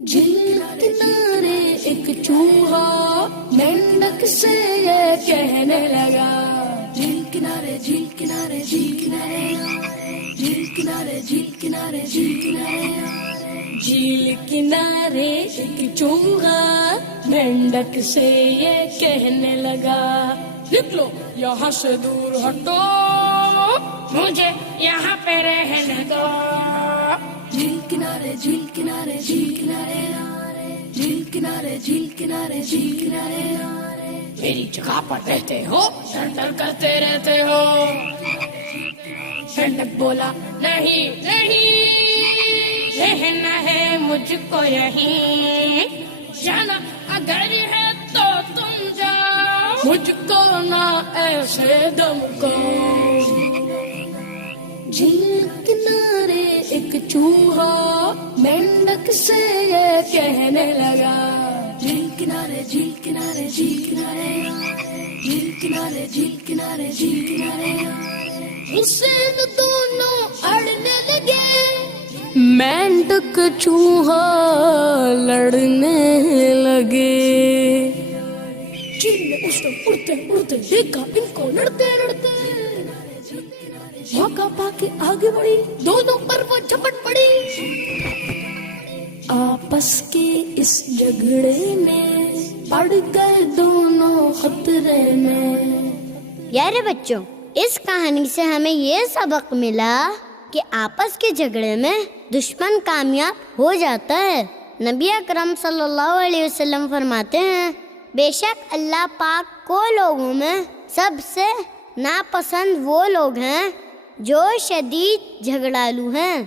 جھیل کنارے ایک چوہا مینڈک سے یہ کہنے لگا، جھیل کنارے جھیل کنارے جھیل کنارے جھیل کنارے جھیل کنارے جھیل کنارے جھیل کنارے ایک چوہا مینڈک سے یہ کہنے لگا، نکلو یہاں سے دور ہٹو، مجھے یہاں پہ رہنے دو۔ جھیل کنارے جھیل کنارے جھیل کنارے جھیل کنارے جھیل کنارے جھیل کنارے میری جگہ پر رہتے ہو، ڈر کرتے رہتے ہو۔ مینڈک بولا، نہیں نہیں، رہنا ہے مجھ کو یہیں، جانا اگر ہے تو تم جاؤ، مجھ کو نہ ایسے دم کو۔ جھیل کنارے ایک چوہا مینڈک سے یہ کہنے لگا، جھیل کنارے جھیل کنارے جھیل کنارے جھیل کنارے جھیل کنارے جھیل کنارے اسے دونوں اڑنے لگے، مینڈک چوہا لڑنے لگے۔ جھیل میں اس نے اڑتے اڑتے دیکھا ان کو لڑتے لڑتے، موقع پا کے آگے بڑھی، دونوں پر وہ جھپٹ پڑی۔ آپس کے اس جھگڑے میں پڑ گئے دونوں خطرے میں۔ پیارے بچوں، اس کہانی سے ہمیں یہ سبق ملا کہ آپس کے جھگڑے میں دشمن کامیاب ہو جاتا ہے۔ نبی اکرم صلی اللہ علیہ وسلم فرماتے ہیں، بے شک اللہ پاک کو لوگوں میں سب سے ناپسند وہ لوگ ہیں جو شدید جھگڑالو ہیں۔